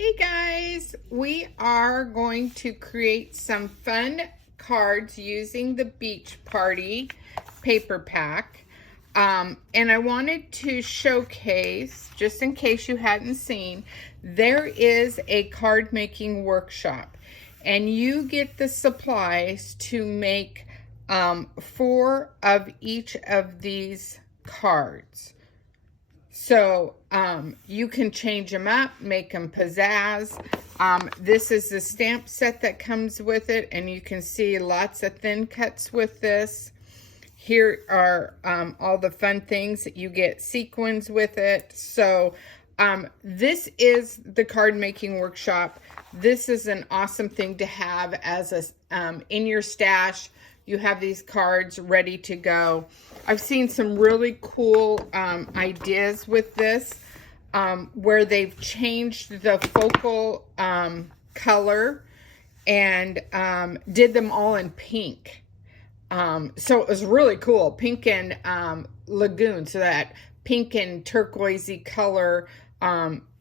Hey guys, we are going to create some fun cards using the Beach Party paper pack. And I wanted to showcase, just in case you hadn't seen, there is a card making workshop. And you get the supplies to make 4 of each of these cards. So you can change them up, make them pizzazz. This is the stamp set that comes with it, and you can see lots of thin cuts with this. Here are all the fun things that you get sequins with it. So this is the card making workshop. This is an awesome thing to have as a in your stash. You have these cards ready to go. I've seen some really cool ideas with this where they've changed the focal color and did them all in pink. So it was really cool. Pink and lagoon, so that pink and turquoisey color,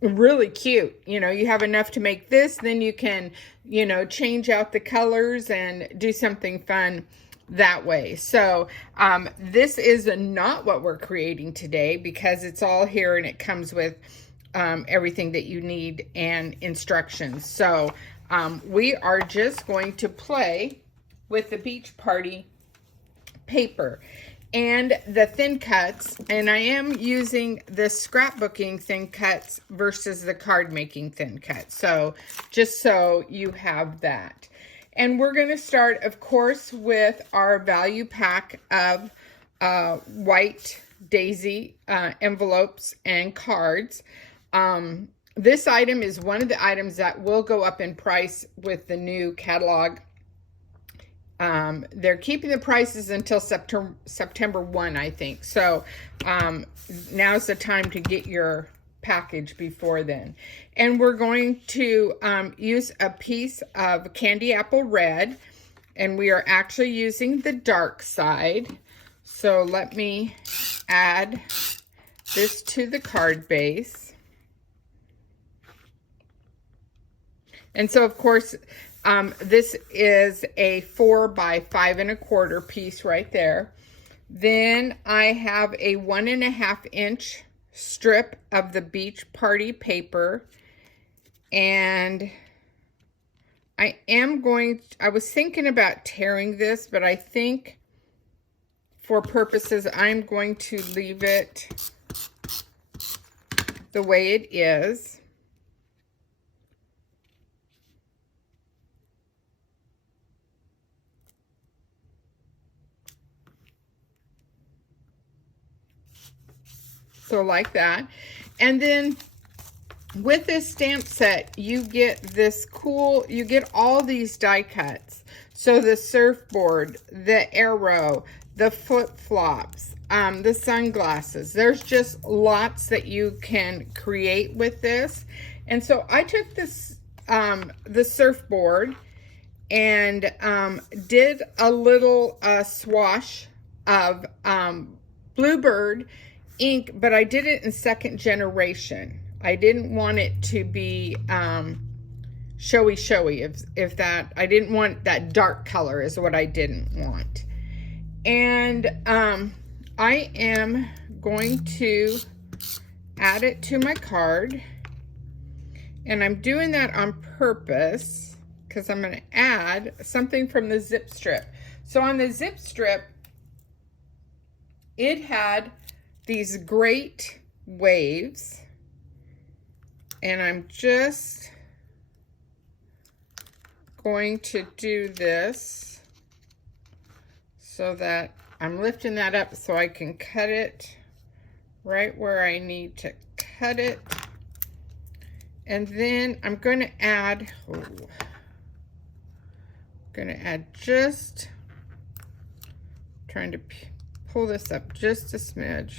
really cute. You know, you have enough to make this, then you can, you know, change out the colors and do something fun that way. So this is not what we're creating today because it's all here and it comes with everything that you need and instructions. So we are just going to play with the Beach Party paper and the thin cuts, and I am using the scrapbooking thin cuts versus the card making thin cuts, so just so you have that. And we're going to start, of course, with our value pack of white daisy envelopes and cards. This item is one of the items that will go up in price with the new catalog. They're keeping the prices until September 1, I think. So now's the time to get your package before then. And we're going to use a piece of Candy Apple Red, and we are actually using the dark side. So let me add this to the card base. And so, of course, this is a 4 by 5 1/4 piece right there. Then I have a 1.5 inch strip of the Beach Party paper, and I was thinking about tearing this, but I think for purposes I'm going to leave it the way it is. So like that. And then with this stamp set, you get this cool, you get all these die cuts. So the surfboard, the arrow, the flip-flops, the sunglasses. There's just lots that you can create with this. And so I took this, the surfboard, and did a little swatch of Bluebird ink, but I did it in 2nd generation. I didn't want it to be showy, if that, I didn't want that dark color is what I didn't want. And I am going to add it to my card, and I'm doing that on purpose because I'm going to add something from the zip strip. So on the zip strip, it had these great waves, and I'm just going to do this so that I'm lifting that up so I can cut it right where I need to cut it. And then I'm going to add, just trying to pull this up just a smidge.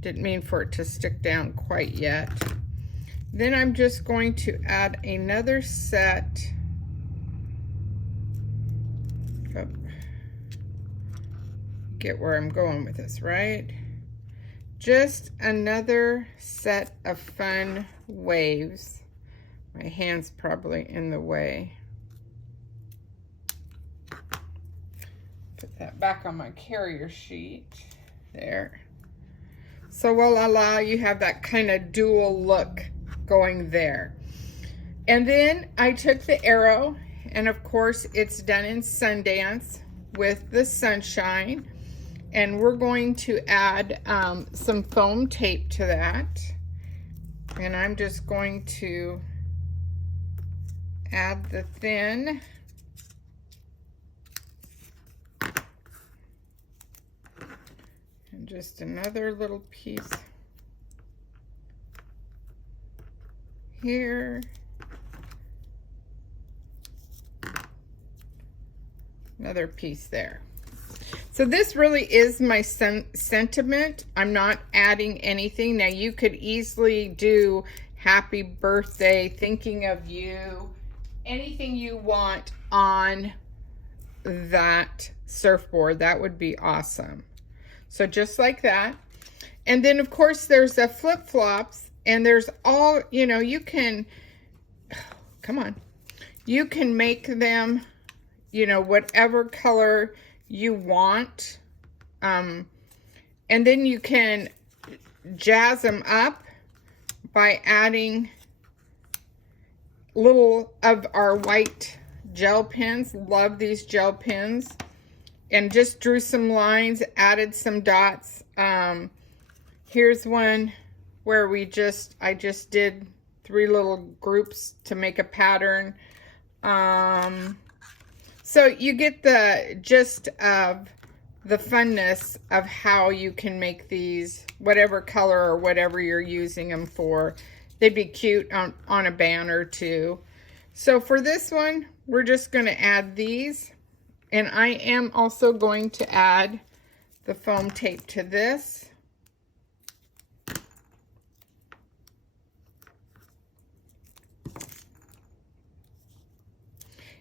Didn't mean for it to stick down quite yet. Then I'm just going to add another set. Oh, get where I'm going with this, right? Just another set of fun waves My hand's probably in the way. Put that back on my carrier sheet. There. So voila, you have that kind of dual look going there. And then I took the arrow, and of course it's done in Sundance with the sunshine. And we're going to add some foam tape to that. And I'm just going to add the thin. And just another little piece here. Another piece there. So this really is my sentiment. I'm not adding anything. Now you could easily do happy birthday, thinking of you, anything you want on that surfboard. That would be awesome. So just like that. And then of course there's the flip-flops, and there's all, you know, you can, come on, you can make them, you know, whatever color you want. And then you can jazz them up by adding little of our white gel pens. Love these gel pens. And just drew some lines, added some dots. Here's one where I just did 3 little groups to make a pattern. So you get the gist of the funness of how you can make these, whatever color or whatever you're using them for. They'd be cute on a banner too. So for this one, we're just going to add these. And I am also going to add the foam tape to this.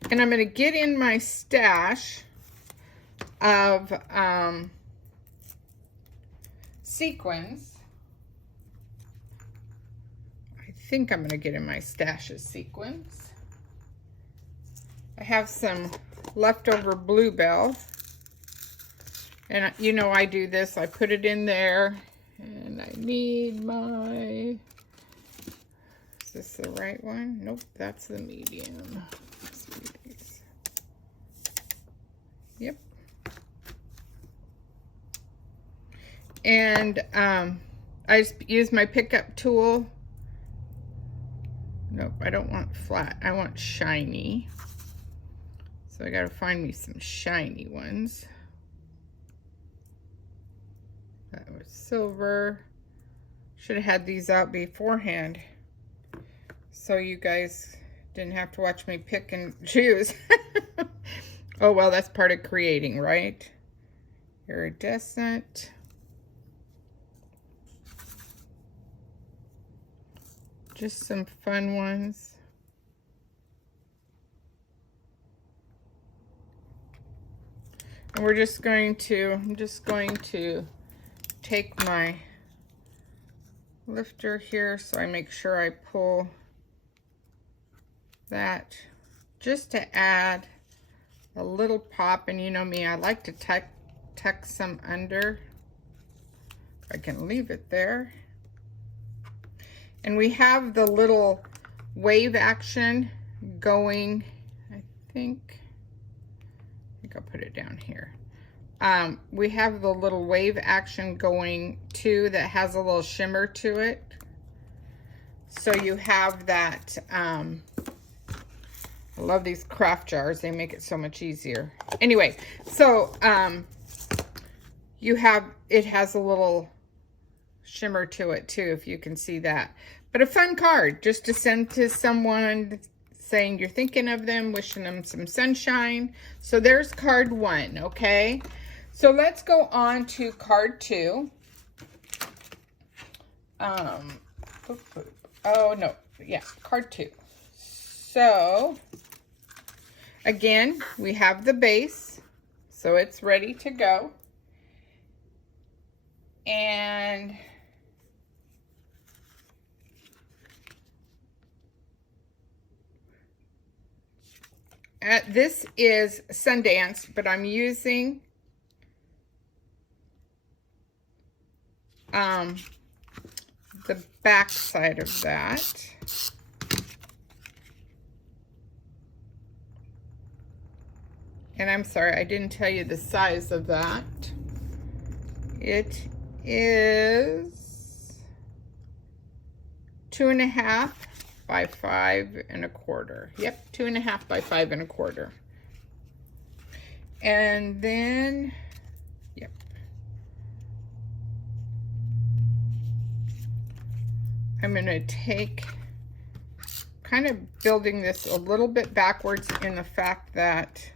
And I'm going to get in my stash of sequins. I think I'm going to get in my stash of sequins. I have some leftover Bluebell. And you know I do this. I put it in there. And I need my... Is this the right one? Nope, that's the medium. Yep. And I just use my pickup tool. Nope, I don't want flat. I want shiny. So I gotta find me some shiny ones. That was silver. Should have had these out beforehand, so you guys didn't have to watch me pick and choose. Oh, well, that's part of creating, right? Iridescent. Just some fun ones. And I'm just going to take my lifter here so I make sure I pull that just to add a little pop. And you know me, I like to tuck some under. I can leave it there. And we have the little wave action going. I think I'll put it down here. We have the little wave action going too that has a little shimmer to it. So you have that. I love these craft jars. They make it so much easier. Anyway, so it has a little shimmer to it too, if you can see that. But a fun card just to send to someone saying you're thinking of them, wishing them some sunshine. So there's card 1, okay? So let's go on to card 2. Oh no, yeah, card 2. So again, we have the base, so it's ready to go. And this is Sundance, but I'm using the back side of that. And I'm sorry, I didn't tell you the size of that. It is 2.5 by 5 1/4. Yep, 2.5 by 5 1/4. And then, yep. I'm gonna take, kind of building this a little bit backwards in the fact that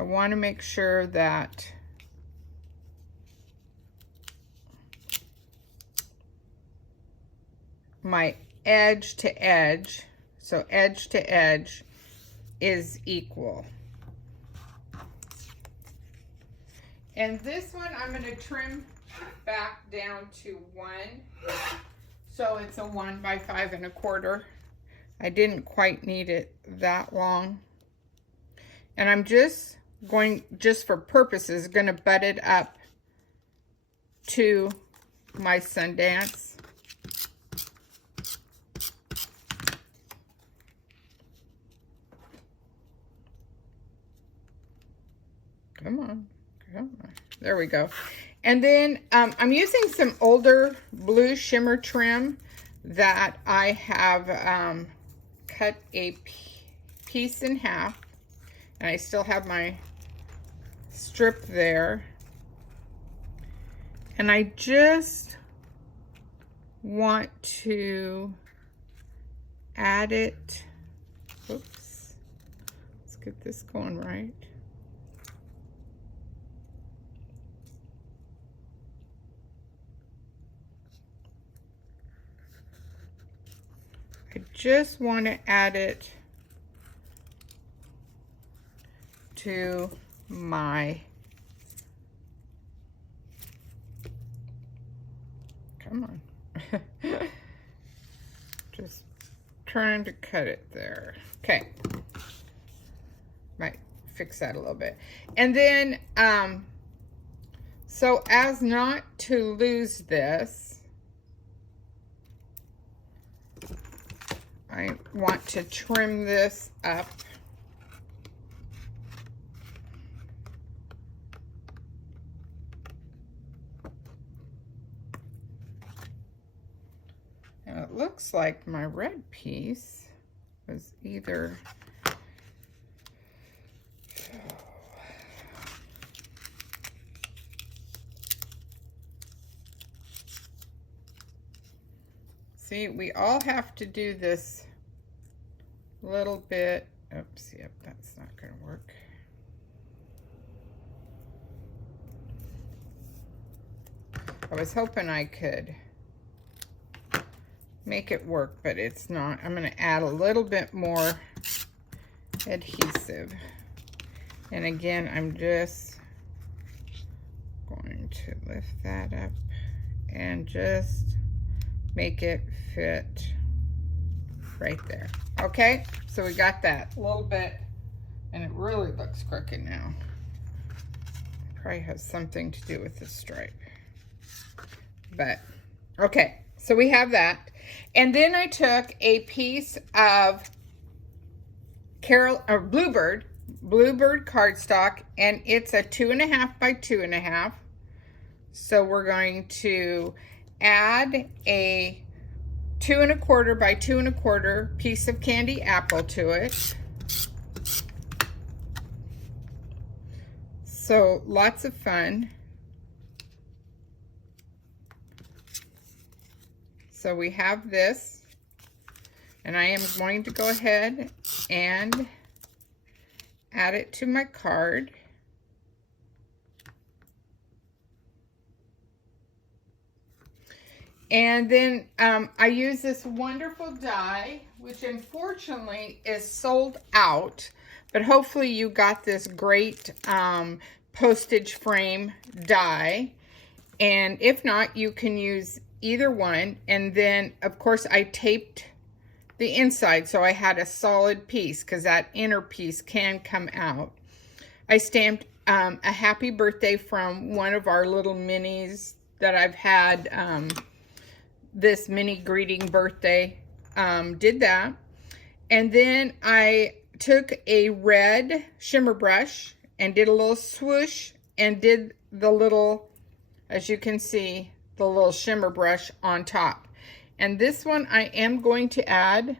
I want to make sure that my edge to edge, so edge to edge, is equal. And this one I'm going to trim back down to 1. So it's a 1 by 5 1/4. I didn't quite need it that long. And I'm just going, just for purposes, going to butt it up to my Sundance. Come on, come on. There we go. And then I'm using some older blue shimmer trim that I have cut a piece in half. And I still have my strip there. And I just want to add it. Oops. Let's get this going right. I just want to add it to my, come on, just trying to cut it there. Okay, might fix that a little bit. And then, so as not to lose this, I want to trim this up. And it looks like my red piece was either, see, we all have to do this little bit. Oops, yep, that's not going to work. I was hoping I could make it work, but it's not. I'm going to add a little bit more adhesive. And again, I'm just going to lift that up and just make it fit right there. Okay, so we got that a little bit, and it really looks crooked now. Probably has something to do with the stripe. But, okay, so we have that. And then I took a piece of Bluebird cardstock, and it's a 2.5 by 2.5. So we're going to add a 2 1/4 by 2 1/4 piece of candy apple to it. So lots of fun. So we have this, and I am going to go ahead and add it to my card. And then I use this wonderful die, which unfortunately is sold out, but hopefully you got this great postage frame die. And if not, you can use either one. And then, of course, I taped the inside, so I had a solid piece, because that inner piece can come out. I stamped a happy birthday from one of our little minis that I've had, this mini greeting birthday, did that. And then I took a red shimmer brush and did a little swoosh and did the little, as you can see, the little shimmer brush on top. And this one I am going to add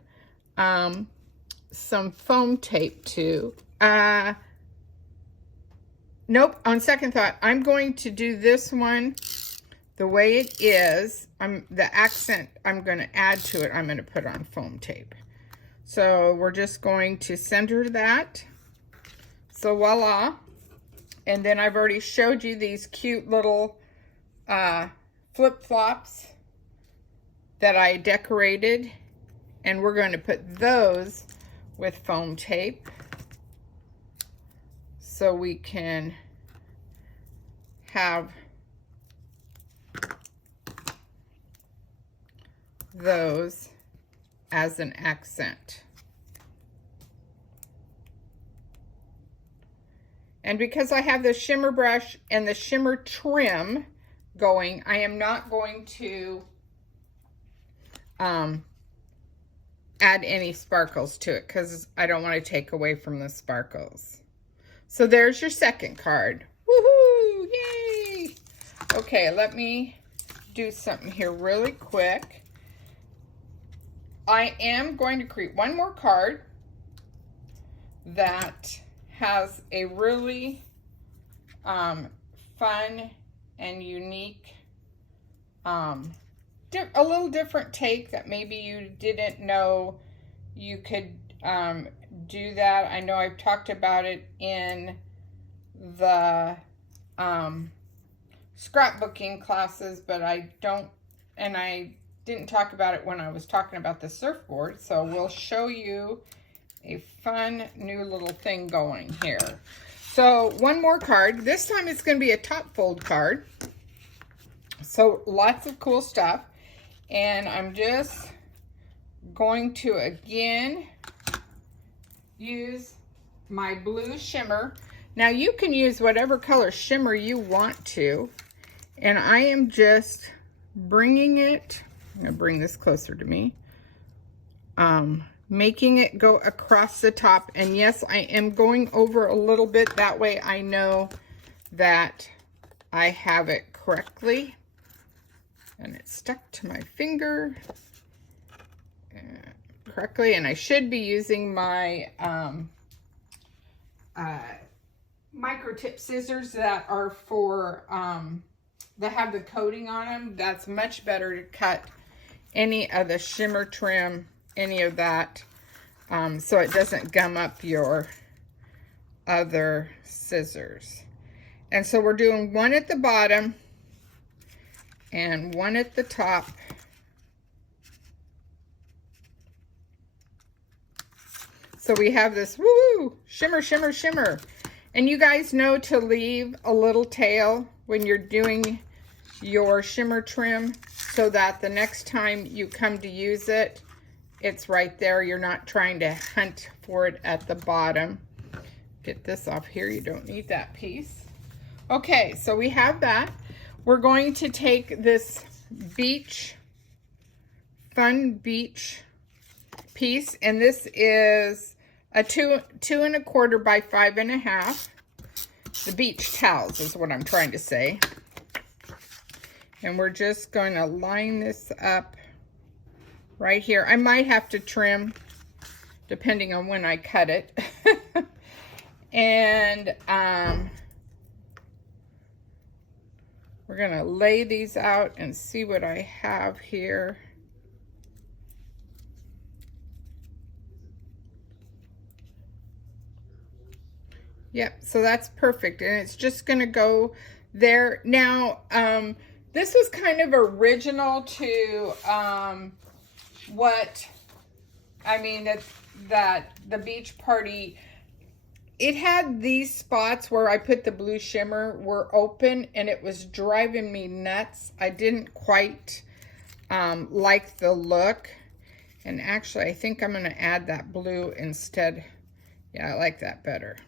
some foam tape to. Nope, on second thought, I'm going to do this one the way it is. The accent I'm going to add to it, I'm going to put on foam tape. So we're just going to center that. So voila. And then I've already showed you these cute little flip-flops that I decorated. And we're going to put those with foam tape, so we can have those as an accent. And because I have the shimmer brush and the shimmer trim going, I am not going to add any sparkles to it, because I don't want to take away from the sparkles. So there's your second card. Woohoo! Yay! Okay, let me do something here really quick. I am going to create one more card that has a really fun and unique, a little different take that maybe you didn't know you could do that. I know I've talked about it in the scrapbooking classes, but I didn't talk about it when I was talking about the surfboard. So we'll show you a fun new little thing going here. So one more card. This time it's going to be a top fold card. So lots of cool stuff. And I'm just going to again use my blue shimmer. Now you can use whatever color shimmer you want to. And I am just bringing it, I'm going to bring this closer to me, making it go across the top. And yes, I am going over a little bit. That way I know that I have it correctly. And it's stuck to my finger correctly. And I should be using my micro tip scissors that are for, that have the coating on them. That's much better to cut any of the shimmer trim, any of that, so it doesn't gum up your other scissors. And so we're doing one at the bottom and one at the top. So we have this woo shimmer, shimmer, shimmer. And you guys know to leave a little tail when you're doing your shimmer trim, so that the next time you come to use it, it's right there. You're not trying to hunt for it at the bottom. Get this off here. You don't need that piece. Okay, so we have that. We're going to take this beach, fun beach piece, and this is a 2 1/4 by 5 1/2. The beach towels is what I'm trying to say. And we're just going to line this up right here. I might have to trim depending on when I cut it. And we're going to lay these out and see what I have here. Yep, so that's perfect. And it's just going to go there. Now, this was kind of original to that the beach party, it had these spots where I put the blue shimmer were open, and it was driving me nuts. I didn't quite like the look. And actually, I think I'm going to add that blue instead. Yeah, I like that better.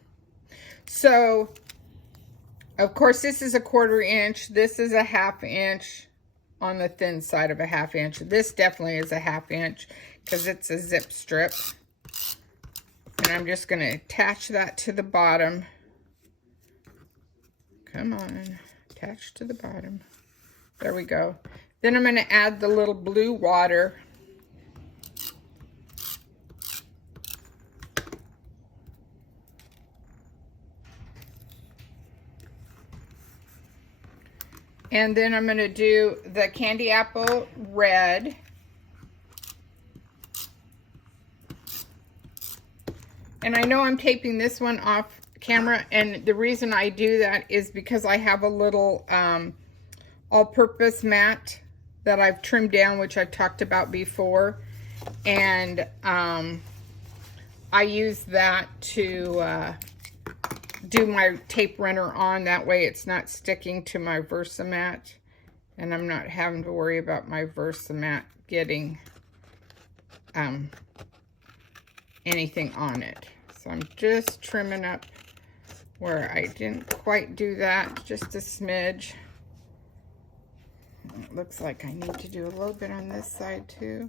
So, of course, this is a 1/4 inch. This is a 1/2 inch on the thin side of a 1/2 inch. This definitely is a 1/2 inch because it's a zip strip. And I'm just going to attach that to the bottom. Come on, attach to the bottom. There we go. Then I'm going to add the little blue water. And then I'm going to do the candy apple red. And I know I'm taping this one off camera, and the reason I do that is because I have a little all-purpose mat that I've trimmed down, which I've talked about before. And I use that to do my tape runner on. That way it's not sticking to my Versamat, and I'm not having to worry about my Versamat getting anything on it. So I'm just trimming up where I didn't quite do that, just a smidge. It looks like I need to do a little bit on this side too.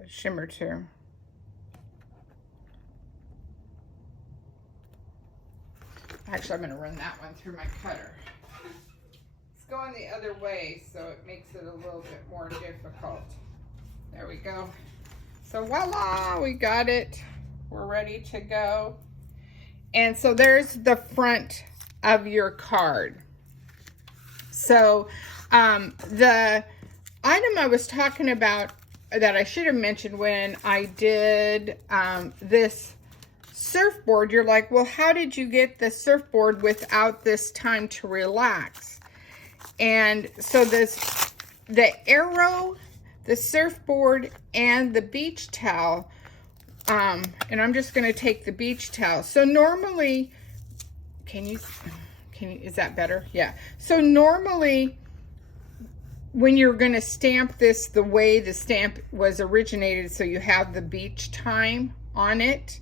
A shimmer too. Actually, I'm going to run that one through my cutter. It's going the other way, so it makes it a little bit more difficult. There we go. So voila, we got it. We're ready to go. And so there's the front of your card. So the item I was talking about that I should have mentioned when I did this surfboard, you're like, well, how did you get the surfboard without this time to relax? And so the arrow, the surfboard, and the beach towel, and I'm just going to take the beach towel. So normally, is that better? Yeah. So normally, when you're going to stamp this the way the stamp was originated, so you have the beach time on it,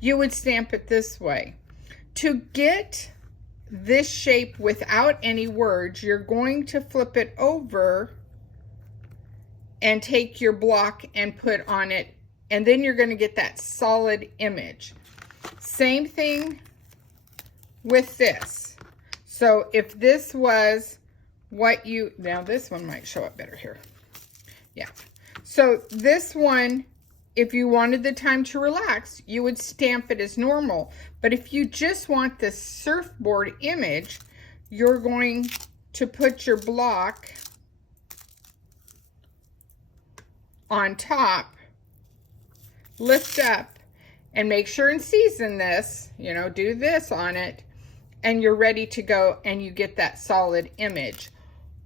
you would stamp it this way. To get this shape without any words, you're going to flip it over and take your block and put on it, and then you're going to get that solid image. Same thing with this. So if this was what you, now this one might show up better here. Yeah. So this one, if you wanted the time to relax, you would stamp it as normal. But if you just want the surfboard image, you're going to put your block on top, lift up, and make sure and season this, you know, do this on it, and you're ready to go, and you get that solid image.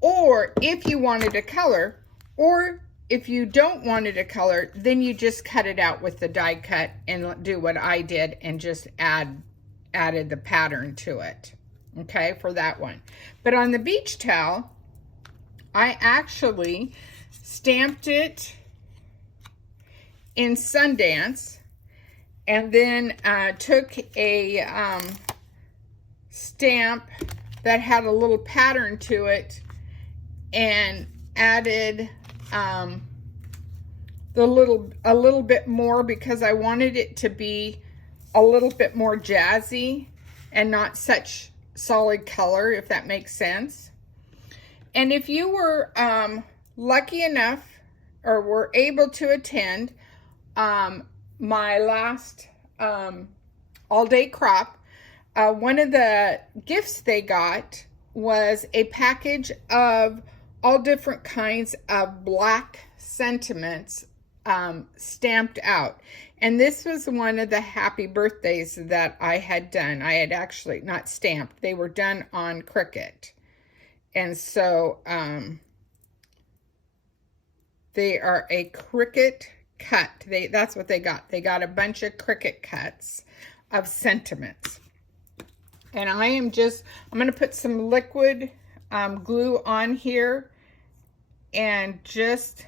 Or if you wanted a color, or if you don't want it a color, then you just cut it out with the die cut and do what I did and just added the pattern to it, okay, for that one. But on the beach towel, I actually stamped it in Sundance, and then took a stamp that had a little pattern to it and added a little bit more, because I wanted it to be a little bit more jazzy and not such solid color, if that makes sense. And if you were lucky enough or were able to attend my last all-day crop, one of the gifts they got was a package of all different kinds of black sentiments stamped out. And this was one of the happy birthdays that I had done. I had actually not stamped. They were done on Cricut. And so they are a Cricut cut. That's what they got. They got a bunch of Cricut cuts of sentiments. And I'm going to put some liquid glue on here, and just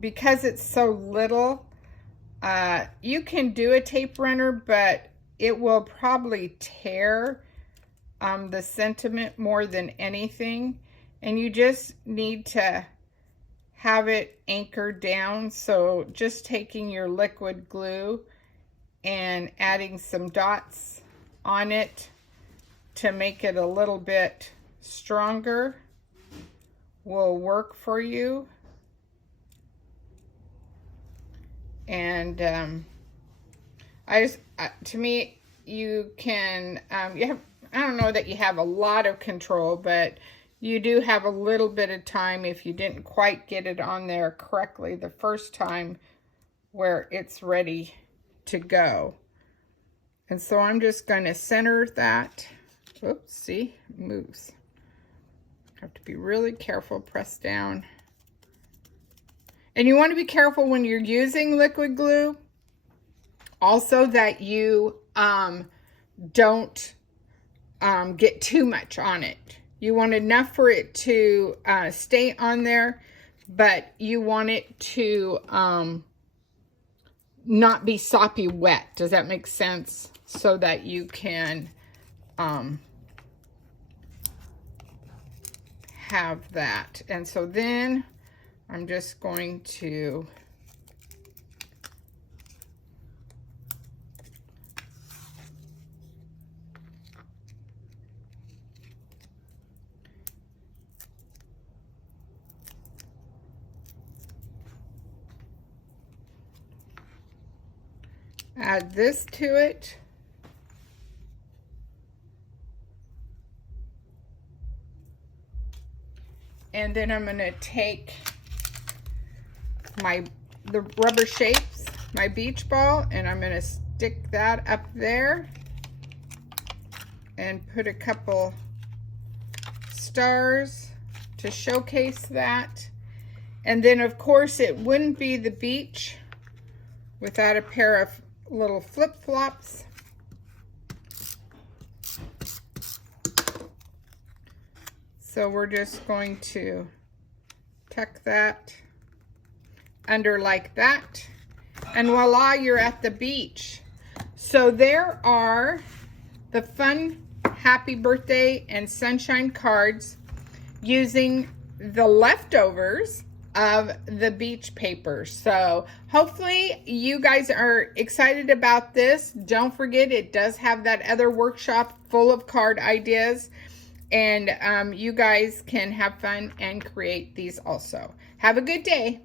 because it's so little, you can do a tape runner, but it will probably tear the sentiment more than anything. And you just need to have it anchored down. So just taking your liquid glue and adding some dots on it to make it a little bit stronger will work for you. And to me, you can, you have, I don't know that you have a lot of control, but you do have a little bit of time if you didn't quite get it on there correctly the first time, where it's ready to go. And so I'm just going to center that. Oops, see, it moves. Have to be really careful, press down. And you want to be careful when you're using liquid glue, also that you don't get too much on it. You want enough for it to stay on there, but you want it to not be soppy wet. Does that make sense? So that you can have that. And so then I'm just going to add this to it. And then I'm going to take the rubber shapes, my beach ball, and I'm going to stick that up there and put a couple stars to showcase that. And then of course it wouldn't be the beach without a pair of little flip-flops. So we're just going to tuck that under like that, and voila, you're at the beach. So there are the fun happy birthday and sunshine cards using the leftovers of the beach paper. So hopefully you guys are excited about this. Don't forget, it does have that other workshop full of card ideas, and you guys can have fun and create these also. Have a good day.